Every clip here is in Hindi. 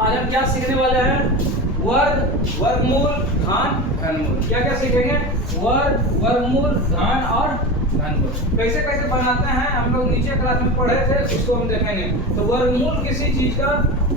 आज हम क्या सीखने वाले हैं? वर्ग, वर्गमूल, घन, घनमूल। क्या क्या सीखेंगे? वर्ग, वर्गमूल, घन और घनमूल। कैसे कैसे बनाते हैं हम लोग नीचे क्लास में पढ़े थे, उसको हम देखेंगे। तो वर्गमूल किसी चीज का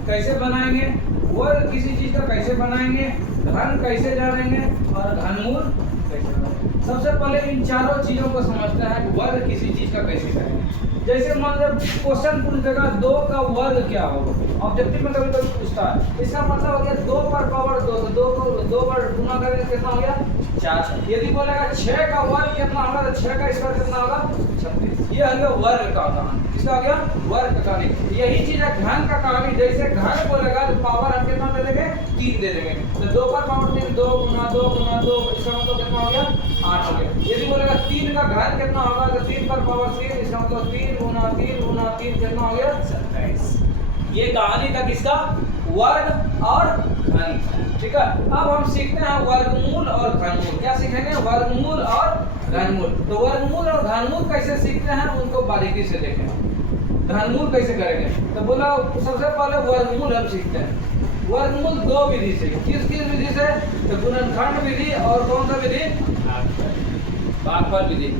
कैसे बनाएंगे, वर्ग किसी चीज का कैसे बनाएंगे, घन कैसे जानेंगे और घनमूल कैसे बनाएंगे। सबसे पहले इन चारों चीजों को समझते हैं कि वर्ग किसी चीज का कैसे करेंगे। जैसे मान लो क्वेश्चन पूछ देगा 2 का वर्ग क्या होगा, ऑब्जेक्टिव में कभी कभी पूछता है। इसका मतलब हो गया 2 पर पावर 2, तो 2 को 2 पर गुना करेंगे कितना हो गया 4। यदि बोलेगा 6 का वर्ग कितना होगा, तो 6 का स्क्वायर कितना होगा 36। ये हो गया वर्ग का कहानी। इसका हो गया वर्ग का कहानी। यही चीज है घन का कहानी। जैसे घन बोलेगा तो पावर हम कितना दे देंगे 3 दे देंगे, तो 2 पर पावर 3, 2 गुना 2 गुना 2, इसका मतलब कितना हो गया 8 हो गया। यदि बोलेगा 3 का घन कितना होगा, तो 3 पर पावर 3, इसका मतलब 3 गुना 3 गुना 3 कितना हो गया 27। ये कहानी था किसका? वर्ग और घन। ठीक है, अब हम सीखते हैं वर्गमूल और घनमूल। क्या सीखेंगे? वर्गमूल और घनमूल। तो वर्गमूल और घनमूल कैसे सीखते हैं उनको बारीकी से देखें। घनमूल कैसे करेंगे? तो बोला सबसे पहले वर्गमूल हम सीखते हैं। वर्गमूल 2 विधि से। किस किस विधि से? तो गुणनखंड विधि और कौन सा विधि? भागफल विधि।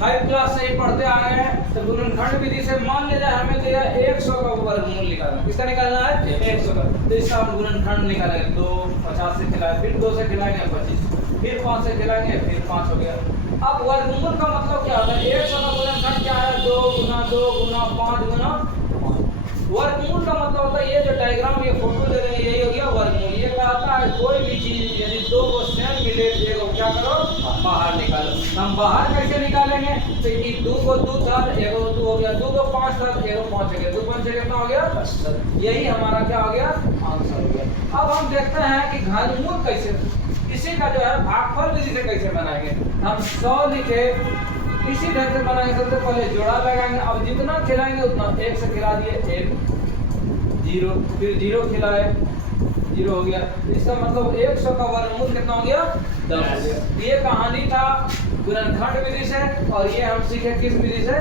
5 क्लास से ही पढ़ते आए हैं। तो गुणनखंड विधि से मान लीजिए हमें दिया 100 का वर्गमूल निकालना। किसका निकालना है? 100 का। तो इसका हम गुणनखंड निकालेंगे। 2 50 से खिलाए, फिर 2 से खिलाएंगे 25, फिर 5 से खिलाएंगे, फिर 5 हो गया। अब वर्गमूल का मतलब क्या होता है? 100 का गुणनखंड क्या है? 2 गुना 2 गुना 5 गुना 5। वर्गमूल का मतलब होता है ये जो डायग्राम ये फोटो दे रहे हैं, यही हो गया वर्गमूल। ये कहता है कोई भी चीज यदि 2 को सेम मिले तो क्या करो? बाहर निकालो। हम बाहर कैसे निकालेंगे? तो ये 2 को 2 था, 1 को 2 हो गया, 2 को 5 था, 1 को 5 हो गया, 2 5 कितना हो गया 10। यही हमारा क्या हो गया? आंसर हो गया। अब हम देखते हैं कि घनमूल कैसे, इसी का जो है भागफल विधि से कैसे बनाएंगे। हम 100 लिखे इसी ढंग से बनाएंगे। सबसे पहले जोड़ा लगाएंगे। अब जितना खिलाएंगे उतना, 1 से खिला दिए 1 0, फिर 0 खिलाए 0 हो गया। इसका मतलब 100 का वर्गमूल कितना हो गया 10 हो गया। ये कहानी था गुणनखंड विधि से, और ये हम सीखे किस विधि से?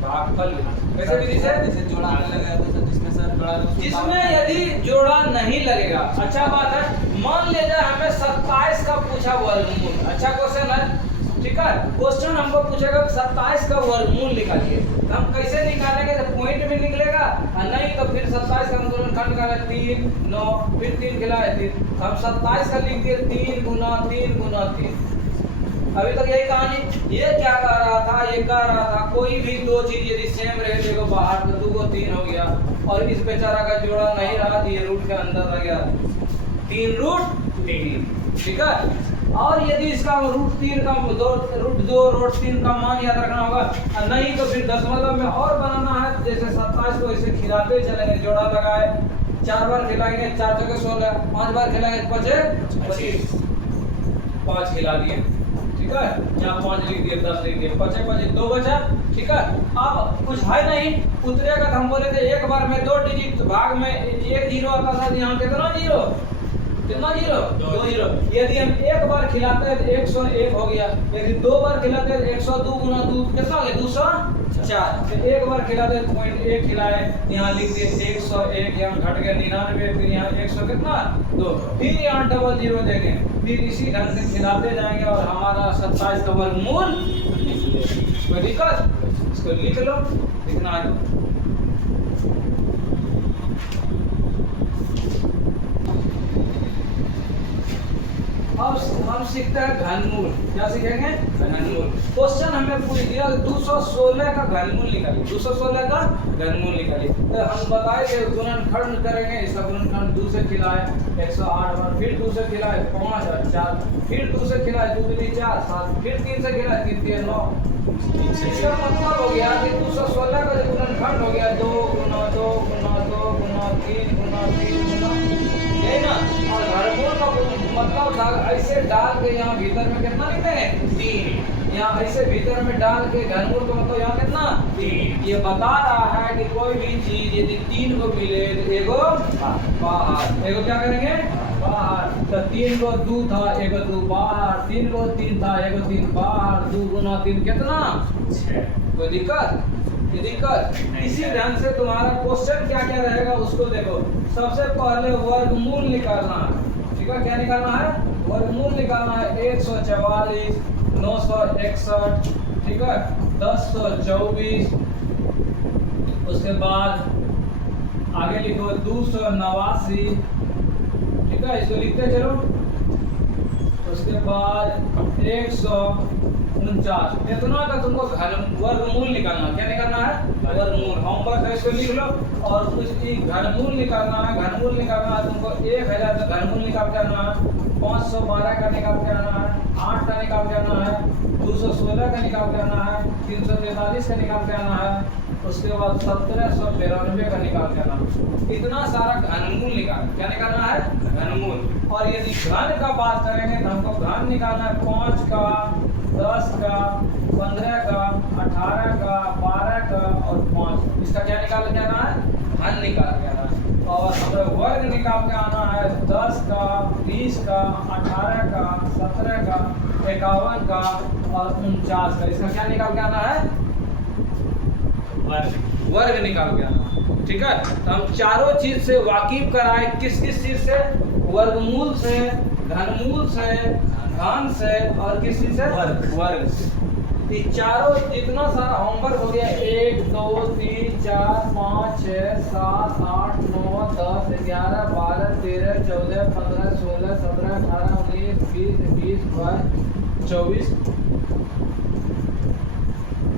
भागफल विधि। कैसे विधि से? जैसे जोड़ा लगेगा तो जिसमें सर जोड़ा, जिसमें यदि जोड़ा नहीं लगेगा, अच्छा बात है। मान लीजिए हमें 27 का पूछा वर्गमूल, अच्छा क्वेश्चन है। ठीक है, क्वेश्चन हमको पूछेगा 27 का वर्गमूल निकालिए। हम कैसे निकालेंगे? तो पॉइंट में निकलेगा, और नहीं तो फिर 27 का गुणनखंड निकाले 3 9, फिर 3 खिलाए 3। हम 27 का लिख दिए 3 गुना 3 गुना 3। अभी तक यही कहानी। ये क्या कह रहा था? ये कह रहा था कोई भी 2 चीज यदि सेम रहे, देखो बाहर तो 2 को 3 हो गया, और इस बेचारा का जोड़ा नहीं रहा तो ये रूट के अंदर रह गया 3 रूट 3। ठीक है, और यदि इसका रूट 3 का रूट 2 रूट 3 का मान याद रखना होगा, और नहीं तो फिर दशमलव में और बनाना है। जैसे 27 को इसे खिलाते चलेंगे, जोड़ा लगाए, 4 बार खिलाएंगे, 4 जगह 16, 5 बार खिलाएंगे 25, 5 खिला दिए। ठीक है, यहाँ 5 लिख दिए, 10 लिख दिए, 25 2 बचा। ठीक है, अब कुछ है नहीं उतरेगा। तो हम बोले थे एक बार में 2 डिजिट भाग में 1 0 आता था, यहाँ कितना 0? कितना 0? 2 0। यदि हम एक बार खिलाते हैं तो 101 हो गया। यदि 2 बार खिलाते हैं तो 102 गुना 2 कितना हो गया 204। तो एक बार खिलाते हैं 0.1 खिलाए, यहाँ लिख दिए 101, यहाँ घट गया 99, फिर यहाँ 100 कितना 2, फिर यहाँ डबल 0 देंगे, फिर इसी ढंग से खिलाते जाएंगे और हमारा 27 का वर्गमूल। कोई दिक्कत? इसको लिख लो, लिखना है। अब हम सीखते हैं घनमूल। क्या सीखेंगे? घनमूल। क्वेश्चन हमें पूछ दिया 216 का घनमूल निकालिए, 216 का घनमूल निकालिए। तो हम बताए थे गुणनखंड करेंगे। इसका गुणनखंड 2 से खिलाए 108 बार, फिर 2 से खिलाए 5 और 4, फिर 2 से खिलाए 2 दूनी 4 7, फिर 3 से खिलाए 3 3 9। इसका मतलब हो गया कि 216 का जो गुणनखंड हो गया 2 गुना 2 गुना 2 गुना 3 गुना 3 गुना, यही ना। और घनमूल का मतलब था ऐसे डाल के यहाँ भीतर में कितना लिखते हैं 3, यहाँ ऐसे भीतर में डाल के घनमूल का मतलब यहाँ कितना 3। ये बता रहा है कि कोई भी चीज यदि 3 को मिले तो एगो बाहर, एगो क्या करेंगे बाहर। तो 3 को 2 था, एगो 2 बाहर, 3 को 3 था, एगो 3 बाहर, 2 गुना 3 कितना 6। कोई दिक्कत? ये दिक्कत। इसी ढंग से तुम्हारा क्वेश्चन क्या क्या रहेगा उसको देखो। सबसे पहले वर्गमूल निकालना है, ठीक है। क्या निकालना है? वर्गमूल निकालना है। 144, 961, ठीक है, 1024, उसके बाद आगे लिखो 289, ठीक है, इसको लिखते चलो। उसके बाद 149, इतना का तुमको वर्गमूल निकालना। क्या निकालना है? वर्गमूल। होमवर्क है, इसको लिख लो। और उसकी घनमूल निकालना है। घनमूल निकालना है तुमको 1000 का घनमूल निकाल के आना है, 512 का निकाल के आना है, 8 का निकाल के आना है, 216 का निकाल के आना है, 343 का निकाल के आना है, उसके बाद 1792 का निकाल के आना। इतना सारा घनमूल निकालना। क्या निकालना है? घनमूल। और यदि घन का बात करेंगे तो हमको घन निकालना है 5 का, 10 का, 15 का, 18 का, 12 का और 5। इसका क्या निकाल के आना है? घन निकाल के आना है। और हमें वर्ग निकाल के आना है 10 का, 20 का, 18 का, 17 का, 51 का और 49 का। इसका क्या निकाल के आना है? वर्ग निकाल के आना, ठीक है। तो हम चारों चीज से वाकिफ कराए। किस किस चीज से? वर्गमूल से, घनमूल से, घन से और किस चीज से? वर्ग। ये चारों जितना सारा होमवर्क हो गया 1 2 3 4 5 6 7 8 9 10 11 12 13 14 15 16 17 18 19 20 21 22 24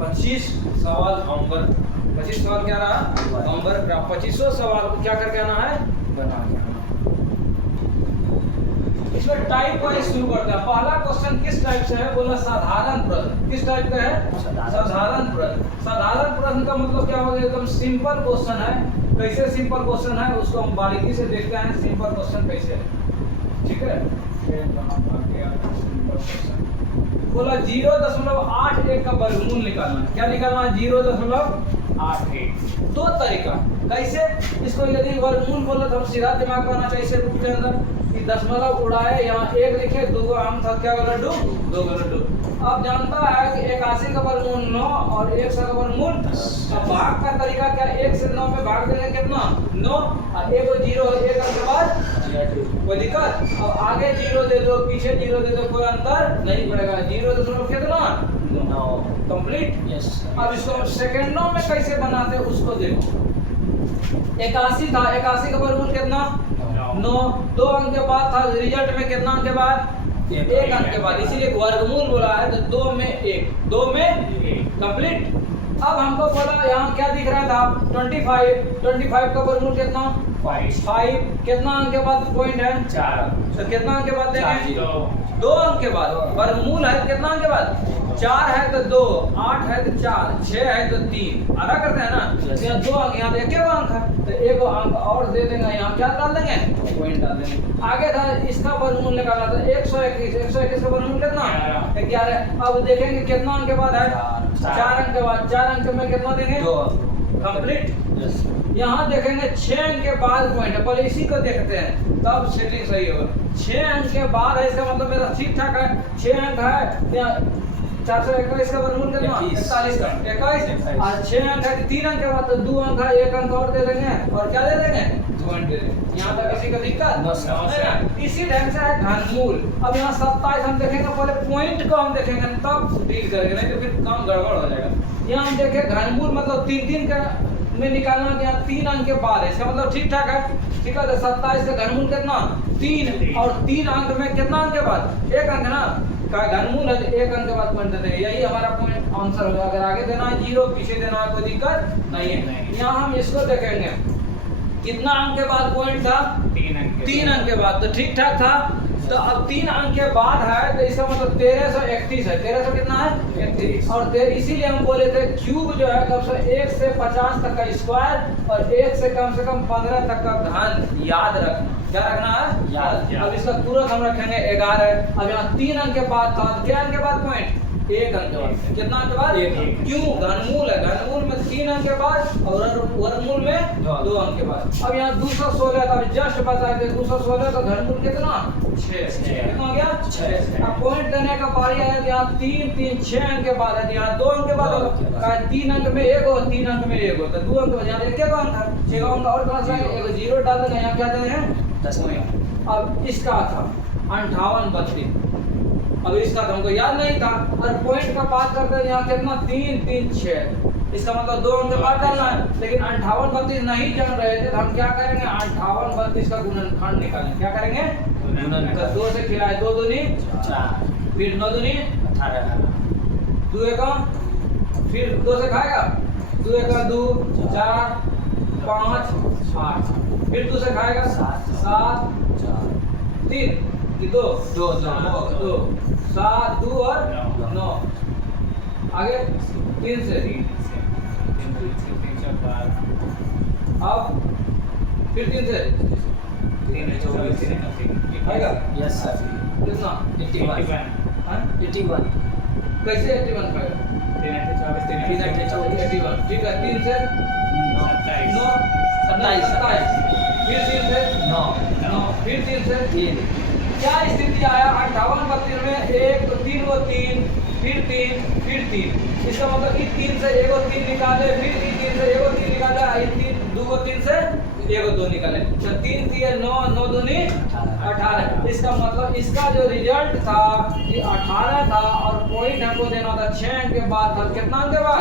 25 सवाल होमवर्क। 25 सवाल क्या रहा? होमवर्क। 25 सवाल को क्या करके आना है? बना के आना। इसमें टाइप वाइज शुरू करते हैं। पहला क्वेश्चन किस टाइप से है? बोला साधारण प्रश्न। किस टाइप का है? साधारण प्रश्न। साधारण प्रश्न का मतलब क्या होगा? एकदम सिंपल क्वेश्चन है। कैसे सिंपल क्वेश्चन है उसको हम बारीकी से देखते हैं। सिंपल क्वेश्चन कैसे है, ठीक है। बोला 0.81 का वर्गमूल निकालना। क्या निकालना है? 0.81। दो तरीका कैसे इसको। यदि वर्गमूल बोला तो हम सीधा दिमाग में आना चाहिए इसे रूप के अंदर कि दशमलव उड़ाए, यहाँ 1 लिखे, 2 आम था, क्या गलत? 2 गलत। अब जानता है कि 81 का वर्गमूल 9 और 100 का वर्गमूल 10। अब भाग का तरीका क्या? 1 से 9 में भाग देंगे कितना? 9 और 1 को 0 है, 1 के बाद कोई दिक्कत? अब आगे 0 दे दो, पीछे 0 दे दो, कोई अंतर नहीं पड़ेगा। 0 कितना? 9 कंप्लीट। यस। अब इसको सेकंडों में कैसे बनाते हैं उसको देखो। 81 था, 81 का वर्गमूल कितना? 9। 2 अंक के बाद था, रिजल्ट में कितना अंक के बाद? 1 अंक के बाद, इसीलिए वर्गमूल बोला है। तो 2 में 1, 2 में 1 कंप्लीट। अब हमको बोला यहाँ क्या दिख रहा था? 25 का वर्गमूल कितना? 5। कितना अंक के बाद पॉइंट है? 4। तो कितना अंक के बाद देंगे? 2 अंक के बाद। वर्गमूल है कितना अंक के बाद? 4 है तो 2, 8 है तो 4, 6 है तो 3। आधा करते हैं ना। यहाँ 2 अंक, यहाँ 1 अंक है तो 1 अंक और दे देंगे। यहाँ क्या डाल देंगे? पॉइंट डाल देंगे। आगे था इसका वर्गमूल निकालना था 121। 121 का वर्गमूल कितना? 11। अब देखेंगे कितना अंक के बाद है? 4 अंक के बाद। 4 अंक में कितना देंगे? 2 कंप्लीट। यहाँ देखेंगे 6 अंक के बाद पॉइंट है। पहले इसी को देखते हैं तब सेटिंग सही होगा। 6 अंक के बाद है, इसका मतलब मेरा ठीक ठाक है। 6 अंक है, 421 का वर्गमूल कितना? 41 का 21 और 6 अंक है, 3 अंक के बाद तो 2 अंक है, 1 अंक और दे देंगे और क्या दे देंगे? 2 अंक दे देंगे। यहाँ तक किसी का दिक्कत? इसी ढंग से है घनमूल। अब यहाँ 27 हम देखेंगे, पहले पॉइंट को हम देखेंगे तब डील करेंगे, नहीं तो फिर काम गड़बड़ हो जाएगा। यहाँ हम देखें घनमूल मतलब 3 का में निकालना कि यहाँ 3 अंक के बाद है, इसका मतलब ठीक ठाक है, ठीक है। तो 27 का घनमूल कितना? 3 और 3 अंक में कितना अंक के बाद? 1 अंक ना का घनमूल है तो 1 अंक के बाद पॉइंट दे देंगे। यही हमारा पॉइंट आंसर होगा। अगर आगे देना है 0, पीछे देना है कोई दिक्कत नहीं है। यहाँ हम इसको देखेंगे कितना अंक के बाद पॉइंट था? 3 अंक के बाद, तो ठीक ठाक था। तो अब 3 अंक के बाद है तो इसका मतलब 1331 है। 1300 कितना है? 31। और इसीलिए हम बोले थे क्यूब जो है कब से 1 से 50 तक का स्क्वायर और 1 से कम 15 तक का घन याद रखना। क्या रखना है? याद। अब इसका तुरंत हम रखेंगे 11। अब यहाँ 3 अंक के बाद था, क्या अंक के बाद पॉइंट? एक अंक के बाद। कितना अंक के बाद? क्यों? घनमूल है, घनमूल में 3 अंक के बाद और वर्गमूल में 2 अंक के बाद। अब यहाँ 216 का जस्ट बता दे, 216 का घनमूल कितना? 6। कितना हो गया? 6। अब पॉइंट देने का बारी आया, यहाँ 3 3 6 अंक के बाद है, यहाँ 2 अंक के बाद 3 अंक में 1 और 3 अंक में 1 हो, तो 2 अंक में यहाँ एक अंक है, 6 अंक और कहाँ से आएगा? 1 0 डाल देना, यहाँ क्या देते हैं? 10 पॉइंट। अब इसका था 58 32, अब इसका तो हमको याद नहीं था, और पॉइंट का बात करते हैं यहाँ कितना? 3 3 6, इसका मतलब 2 अंक के बाद डालना है, लेकिन 58 32 नहीं जान रहे थे तो हम क्या करेंगे? 58 32 का गुणनखंड निकालेंगे। क्या करेंगे? गुणनखंड। 2 से खिलाए 2 दूनी 4, फिर 9 दूनी 18, 2 एका, फिर 2 से खाएगा 2 एका 2 4 5 8, फिर 2 से खाएगा 7 3 2 7 2 और 9, आगे 3 से अब फिर 3 से आएगा। Yes sir. कितना? 81। कैसे 81 खाएगा? 81, ठीक है। 3 से 9 27, फिर 3 से 9 फिर 3 से 3। क्या स्थिति आया? 58 32 में 1 तो 3 वो 3, फिर 3 फिर 3, इसका मतलब कि 3 से 1 और 3 निकाले, फिर 3 से 1 और 3 निकाले, 3 2 को 3 से 1 और 2 निकाले, तो 3 3 9 9 दूनी 18। इसका मतलब इसका जो रिजल्ट था ये 18 था, और पॉइंट हमको देना था 6 अंक के बाद, और कितना अंक के बाद?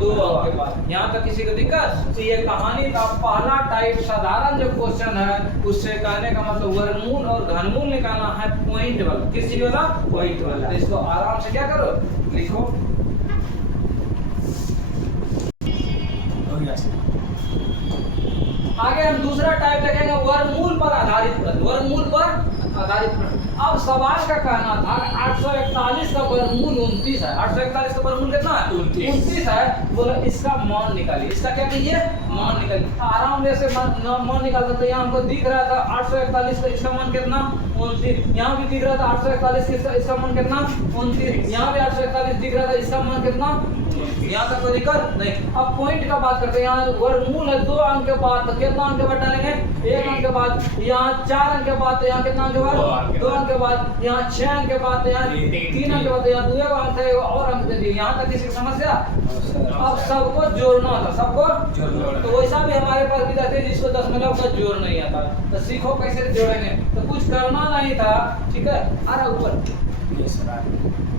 2 अंक के बाद। यहाँ तक किसी को दिक्कत? तो ये कहानी का पहला टाइप साधारण जो क्वेश्चन है, उससे कहने का मतलब वर्गमूल और घनमूल निकालना है पॉइंट वाला। किस चीज वाला? पॉइंट वाला। तो इसको आराम से क्या करो, लिखो। आगे हम दूसरा टाइप लिखेंगे वर्गमूल पर आधारित प्रश्न। वर्गमूल पर आधारित प्रश्न। अब सवाल का कहना था 841 का वर्गमूल 29 है। 841 का वर्गमूल कितना है? 29 है। बोलो इसका मान निकालिए। इसका क्या कीजिए? मान निकालिए। आराम से मान निकाल सकते। यहाँ हमको दिख रहा था 841 का, इसका मान कितना? 29। यहाँ भी दिख रहा था 841 इसका मान कितना? 29। यहाँ भी 841 दिख रहा था, इसका मान कितना? यहाँ तक कोई दिक्कत नहीं। अब पॉइंट का बात करते हैं। यहाँ वर्गमूल है 2 अंक के बाद, तो कितना अंक के बाद डालेंगे? 1 अंक के बाद। यहाँ 4 अंक के बाद, तो यहाँ कितना अंक के बाद? 2 अंक के बाद। यहाँ 6 अंक के बाद, तो यहाँ 3 अंक के बाद, यहाँ 2 अंक थे और अंक दे दिए। यहाँ तक किसी की समस्या? अब सबको जोड़ना था, सबको तो वैसा भी हमारे पास विद्यार्थी जिसको दशमलव का जोड़ नहीं आता, तो सीखो कैसे जोड़ेंगे। तो कुछ करना नहीं था, ठीक है। अरे ऊपर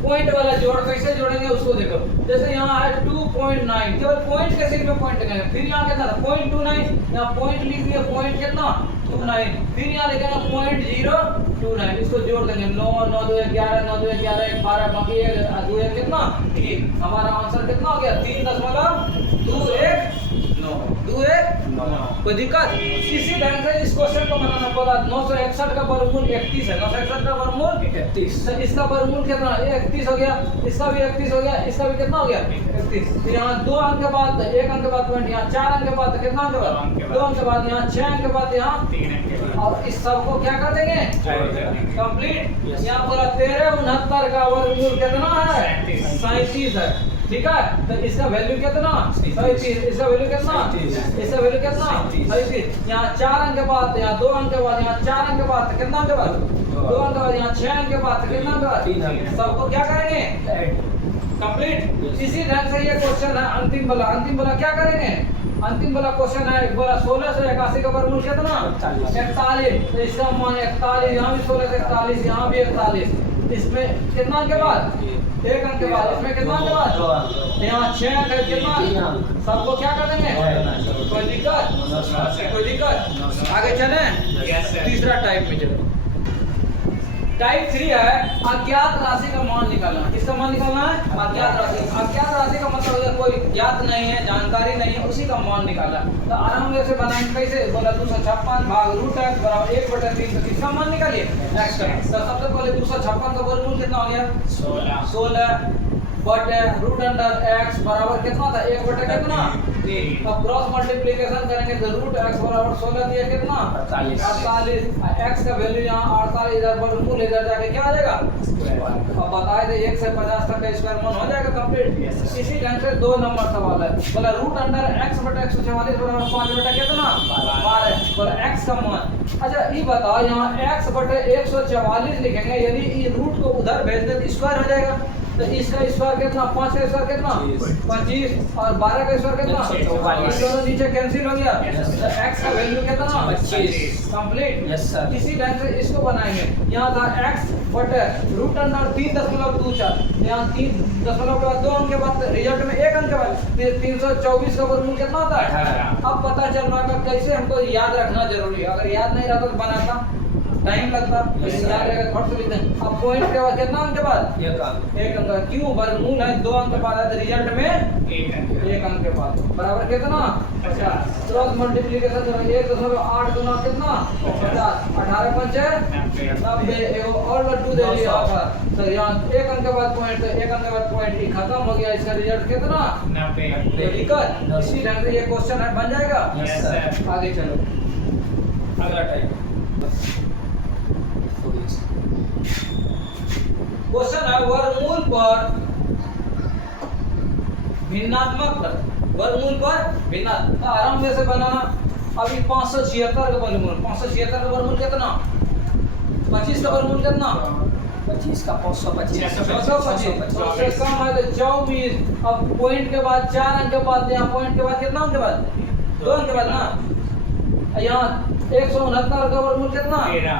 पॉइंट वाला जोड़ कैसे जोड़ेंगे उसको देखो। जैसे यहाँ है 2.9, केवल पॉइंट के सिर में पॉइंट लगाएंगे। फिर यहाँ कितना था? 0.29, यहाँ पॉइंट लिख दिया, पॉइंट कितना? 29। फिर यहाँ लिखेंगे 0.029, इसको जोड़ देंगे। 9 9 2 11 9 2 11 12, बाकी 2 कितना? 3। हमारा आंसर कितना हो गया? 3.21 कोई दिक्कत? इसी ढंग से इस क्वेश्चन को बनाना बोला। 961 का वर्गमूल 31 है। 961 का वर्गमूल 31, तो इसका वर्गमूल कितना? 31 हो गया, इसका भी 31 हो गया, इसका भी कितना हो गया? 31। तो यहाँ 2 अंक के बाद 1 अंक के बाद पॉइंट, यहाँ 4 अंक के बाद कितना अंक के बाद? 2 अंक के बाद, यहाँ 6 अंक के बाद, यहाँ 3 अंक के बाद। और इस सबको क्या कर देंगे? कंप्लीट। यहाँ पूरा 1369 का वर्गमूल कितना है? 37 है, ठीक है। तो इसका वैल्यू कितना? 37। इसका वैल्यू कितना? इसका वैल्यू कितना? 37। यहाँ 4 अंक के बाद, यहाँ 2 अंक के बाद, यहाँ 4 अंक के बाद, कितना अंक के बाद? 2 अंक के बाद, यहाँ 6 अंक के बाद, कितना अंक के बाद? 3 अंक। सबको क्या करेंगे? कंप्लीट। इसी ढंग से ये क्वेश्चन है अंतिम वाला। अंतिम वाला क्या करेंगे? अंतिम वाला क्वेश्चन है बोला 1681 का वर्गमूल कितना? 41। तो इसका मान 41, यहाँ भी 16 से 41, यहाँ भी 41। इसमें कितना अंक के बाद? 1 अंक के बाद। इसमें कितना अंक के बाद? यहाँ 6 अंक है, कितना? सबको क्या कर देंगे? कोई दिक्कत? कोई दिक्कत? आगे चलें तीसरा टाइप में चलो। टाइप 3 है अज्ञात राशि का मान निकालना। किसका मान निकालना है? अज्ञात राशि। अज्ञात राशि का मतलब अगर कोई ज्ञात नहीं है, जानकारी नहीं है, उसी का मान निकालना। तो आराम से बनाएंगे। कैसे? बोला 256 भाग रूट x बराबर 1/3। तो किसका मान निकालिए? x का। तो सबसे पहले 256 का वर्गमूल कितना हो गया? 16 बटे रूट अंडर x बराबर कितना था? 1 बटे कितना? 3। अब क्रॉस मल्टीप्लिकेशन करेंगे तो रूट x बराबर 16 दिया कितना 48। x का वैल्यू यहाँ 48 इधर वर्गमूल इधर जाके क्या आ जाएगा अब बताए थे 1 से 50 तक का स्क्वायर मान हो जाएगा कंप्लीट। इसी ढंग से 2 नंबर सवाल है, बोला रूट अंडर x बटा 144 बराबर 5 बटा कितना 12, बोला x का मान। अच्छा ये बताओ यहाँ x बटे 144 लिखेंगे, यदि ये रूट को उधर भेज दे तो स्क्वायर हो जाएगा, तो इसका स्क्वायर कितना 5 का स्क्वायर कितना 25 और 12 का स्क्वायर कितना 44, दोनों नीचे कैंसिल हो गया, तो x का वैल्यू कितना 25 कंप्लीट। इसी ढंग से इसको बनाएंगे, यहाँ था x बटे रूट अंडर 3.24, यहाँ 3 दशमलव के बाद 2 अंक के बाद रिजल्ट में 1 अंक के बाद 324 का वर्गमूल कितना होता है। अब पता चल रहा है कैसे हमको याद रखना जरूरी है, अगर याद नहीं रहता तो बनाता टाइम लगता, लेकिन याद रहेगा फट से लिखते हैं। अब पॉइंट के बाद कितना अंक के बाद 1 अंक, क्यों वर्गमूल है 2 अंक के बाद है तो रिजल्ट में 1 अंक के बाद बराबर कितना 50। क्रॉस मल्टीप्लिकेशन करेंगे 1.8 गुना कितना 50, 18 पंचे 90, एगो और लड्डू दे दिया पर तो यहाँ 1 अंक के बाद पॉइंट, तो 1 अंक के बाद पॉइंट ही खत्म हो गया, इसका रिजल्ट कितना 90। इसी ढंग से ये क्वेश्चन है बन जाएगा। आगे चलो अगला टाइप क्वेश्चन है वर्गमूल पर भिन्नात्मक वर्गमूल पर भिन्नात्मक आराम से बनाना। अभी 576 का वर्गमूल, 576 का वर्गमूल कितना 25 का वर्गमूल कितना 25 का 525 से कम है तो 24। अब पॉइंट के बाद 4 अंक के बाद, यहाँ पॉइंट के बाद कितना अंक के बाद 2 अंक के बाद ना, यहाँ 169 का वर्गमूल कितना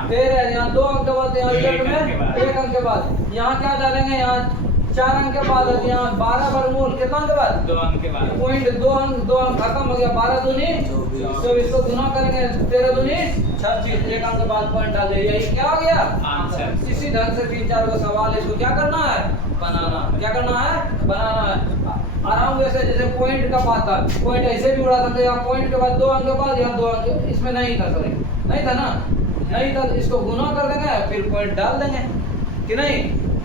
13, यहाँ 2 अंक के बाद, यहाँ रिजल्ट में 1 अंक के बाद, यहाँ क्या डालेंगे यहाँ 4 अंक के बाद, यहाँ 12 वर्गमूल कितना अंक के बाद 2 अंक के बाद पॉइंट 2 अंक खत्म हो गया, 12 दूनी 24 को गुना करेंगे 13 दूनी 36, 1 अंक के बाद पॉइंट डाल दिया, यही क्या हो गया आंसर। इसी ढंग से 3-4 का सवाल है, इसको क्या करना है बनाना, क्या करना है बनाना है आराम से। जैसे पॉइंट का बात था, पॉइंट ऐसे भी उड़ा सकते, यहाँ पॉइंट के बाद 2 अंक के बाद, यहाँ 2 अंक इसमें नहीं था, सॉरी नहीं था ना, नहीं था, इसको गुना कर देंगे फिर पॉइंट डाल देंगे कि नहीं,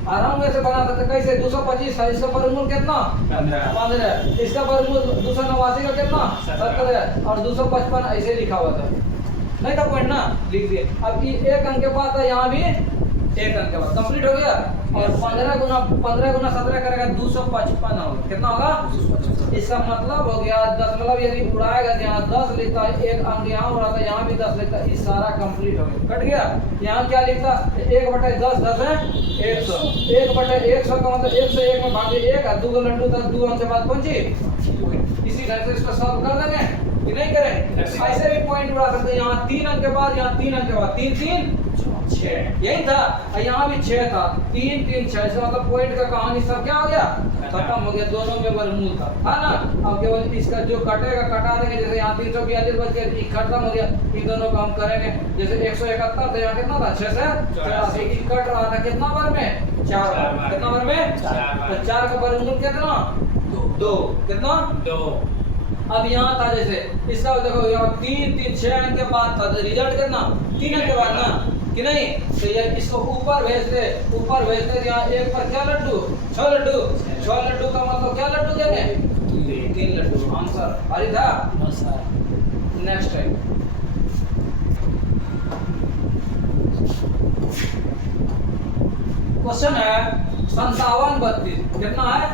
आराम से बना सकते। कैसे 225 था, इसका वर्गमूल कितना 15, इसका वर्गमूल 289 का कितना 70 और 255 ऐसे लिखा हुआ था, नहीं था पॉइंट ना, लिख दिए। अब ये 1 अंक के बाद था, यहाँ भी 1 अंक के बाद कंप्लीट हो गया, और 15 गुना 17 करेगा 255 होगा, कितना होगा इसका मतलब हो गया दशमलव यदि उड़ाएगा तो यहाँ 10 लिखता है, 1 अंक यहाँ उड़ाता है, यहाँ भी 10 लिखता है, इस सारा कंप्लीट हो गया, कट गया। यहाँ क्या लिखता 1/10 10 है 100, 1/100 का मतलब 1 से 1 में भाग 1 है, 2 लड्डू था 2 अंक के बाद पहुंची। इसी ढंग से इसको सॉल्व कर देंगे कि नहीं करें, ऐसे भी पॉइंट उड़ा सकते हैं, यहाँ 3 अंक के बाद, यहाँ 3 अंक के बाद 3 3 6 यही था, यहाँ भी 6 था, 3 3 6 से मतलब पॉइंट का कहानी सब क्या हो गया खत्म हो गया, दोनों में वर्गमूल था, है ना। अब केवल इसका जो कटेगा कटा देंगे, जैसे यहाँ 342 बच गया, खत्म हो गया, इन दोनों को हम करेंगे। जैसे 171 था, यहाँ कितना था 6 से 84, कट रहा था कितना बार में 4 बार, कितना बार में 4 तो 4 का वर्गमूल कितना 2, कितना 2। अब यहाँ था जैसे इसका देखो, यहाँ 3 3 6 अंक के बाद था, तो रिजल्ट कितना 3 अंक के बाद ना कि नहीं, तो ये इसको ऊपर भेजते यहाँ 1 पर क्या लड्डू 6 लड्डू, 6 लड्डू का मतलब क्या लड्डू देंगे 3 लड्डू, आंसर भारी था। नेक्स्ट टाइम क्वेश्चन है 57 32, कितना है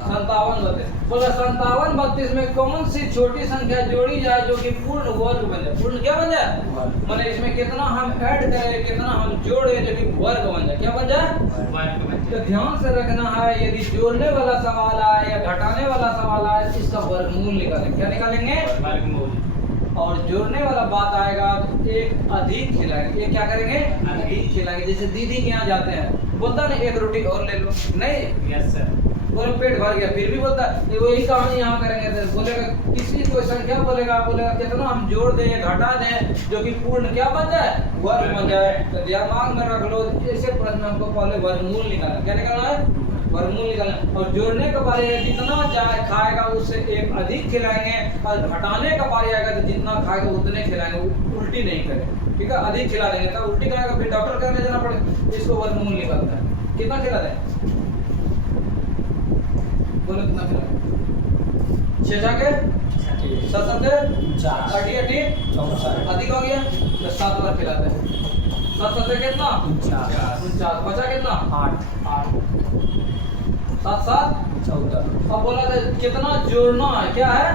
57 32, बोला 57 32 में कौन सी छोटी संख्या जोड़ी जाए जो कि पूर्ण वर्ग बन जाए, पूर्ण क्या बन जाए माने इसमें कितना हम ऐड करें, कितना हम जोड़े जो कि वर्ग बन जाए, क्या बन जाए वर्ग बन जाए। तो ध्यान से रखना है, यदि जोड़ने वाला सवाल आए या घटाने वाला सवाल आए तो इसका वर्गमूल निकालेंगे, क्या निकालेंगे वर्गमूल, और जोड़ने वाला बात आएगा तो एक अधिक खिलाएंगे, ये क्या करेंगे अधिक खिलाएंगे। जैसे दीदी के यहाँ जाते हैं, बोलता ना 1 रोटी और ले लो, नहीं यस सर, बोले पेट भर गया, फिर भी बोलता है वही कहानी यहाँ करेंगे, तो बोलेगा किसी कोई संख्या बोलेगा कितना हम जोड़ दें घटा दें जो कि पूर्ण क्या बन जाए वर्ग बन जाए। तो दिमाग में रख लो, ऐसे प्रश्न हमको पहले वर्गमूल निकालना, क्या निकालना है वर्गमूल निकालना, और जोड़ने का बारे जितना जाए खाएगा उससे 1 अधिक खिलाएंगे, और घटाने का बारे आएगा तो जितना खाएगा उतने खिलाएंगे, उल्टी नहीं करें, ठीक है अधिक खिला देंगे तब उल्टी करेगा, फिर डॉक्टर कहने जाना पड़ेगा। इसको वर्गमूल निकालता है, कितना खिला दें बोलो कितना खिला 6 जाके 7 7 49 अठी अठी 64 अधिक हो गया तो 7 बार खिलाते हैं। 7 7 कितना 49 बचा कितना 8 8 7 7 14 अब बोला था कितना जोड़ना है, क्या है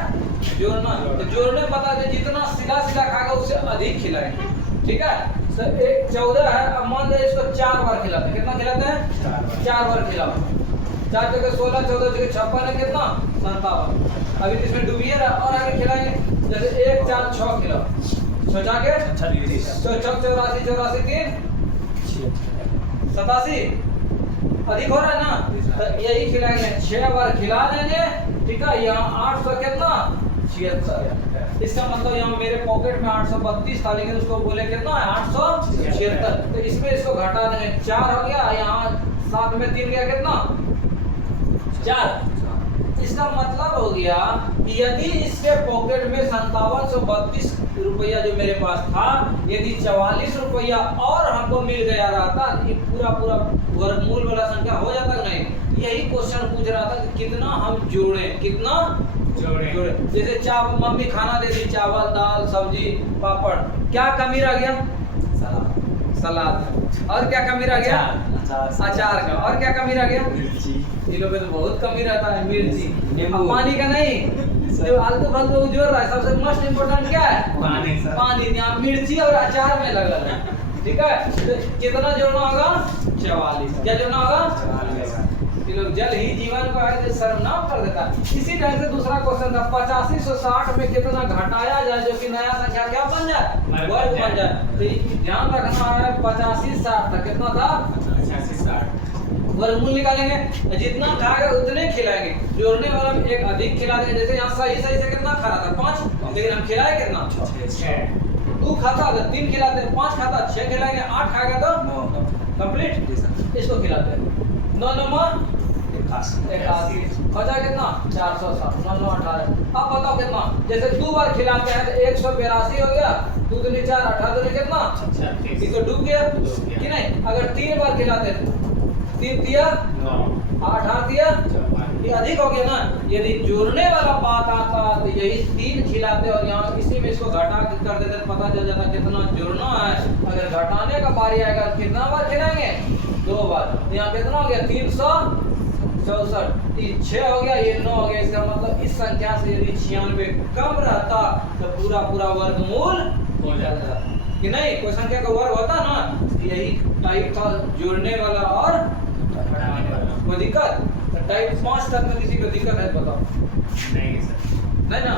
जोड़ना। तो जोड़ने पता है जितना सीधा सीधा खाएगा उससे अधिक खिलाएंगे, ठीक है। सर एक 14 है, अब मान लीजिए इसको 4 बार खिलाते हैं, कितना खिलाते हैं 4 बार खिलाओ। 4 जगह 16 14 जगह 56 है कितना 57। अभी तो इसमें डूबिए ना और आगे खिलाएंगे जैसे 1 4 6 खिलाओ 6 जाके 36 तो 84 84 3 87 अधिक हो रहा है ना, तो यही खिलाएंगे 6 बार खिला देंगे, ठीक है। यहाँ 800 कितना 76। इसका मतलब यहाँ मेरे पॉकेट में 832 था लेकिन उसको बोले कितना है 876, तो इसमें इसको घटा देंगे 4 हो गया, यहाँ 7 में 3 गया कितना 4। इसका मतलब हो गया कि यदि इसके पॉकेट में 5732 रुपया जो मेरे पास था, यदि 44 रुपया और हमको मिल गया रहता तो ये पूरा पूरा वर्गमूल वाला संख्या हो जाता नहीं। यही क्वेश्चन पूछ रहा था कि कितना हम जोड़ें, कितना जोड़े। जैसे चावल मम्मी खाना दे दी, चावल दाल सब्जी पापड़, क्या कमी रह गया सलाद, और क्या कमी रह गया अचार का, और क्या कमी रह गया किलो पे तो बहुत कमी रहता है मिर्ची, अब पानी का नहीं, जो आलतू फालतू जोड़ रहा है सबसे मोस्ट इम्पोर्टेंट क्या है पानी। यहाँ मिर्ची और अचार में लगा है, ठीक है। तो कितना जोड़ना होगा 44, क्या जोड़ना होगा कि लोग जल ही जीवन को है सर्वनाम कर देता है। इसी ढंग से दूसरा क्वेश्चन था 85 से 60 में कितना घटाया जाए जो कि नया संख्या क्या बन जाए वर्ग बन जाए। तो ध्यान रखना है 85 60 था, कितना था 85 60 वर्गमूल निकालेंगे, जितना खाएगा उतने खिलाएंगे। जोड़ने वाला में एक अधिक खिला देंगे, जैसे यहाँ सही सही से कितना खा रहा था 5, लेकिन हम खिलाए कितना 6। 2 खाता तो 3 खिलाते हैं, 5 खाता 6 खिलाएंगे, 8 खाएगा तो 9 कंप्लीट इसको खिलाते हैं। 9 9 81 बचा कितना 407 9 9 18। अब बताओ कितना, जैसे 2 बार खिलाते हैं तो 182 हो गया, 2 दूनी 4 18 दूनी कितना 36, इसको डूब गया कि नहीं। अगर 3 बार खिलाते हैं 3 दिया 9 8 8 दिया, ये अधिक हो गया ना। यदि जोड़ने वाला बात आता तो यही 3 खिलाते और यहाँ इसी में इसको घटा कर देते तो पता चल जाता कितना जोड़ना है। अगर घटाने का बारी आएगा कितना बार खिलाएंगे 2 बार, तो यहाँ कितना हो गया 364, 6 हो गया, ये 9 हो गया। इसका मतलब इस संख्या से यदि 96 कम रहता तो पूरा पूरा वर्गमूल हो जाता कि नहीं। कोई संख्या का वर्ग होता ना, यही टाइप था जोड़ने वाला और घटाने वाला। कोई दिक्कत टाइप 5 तक में किसी को दिक्कत है बताओ नहीं सर नहीं ना।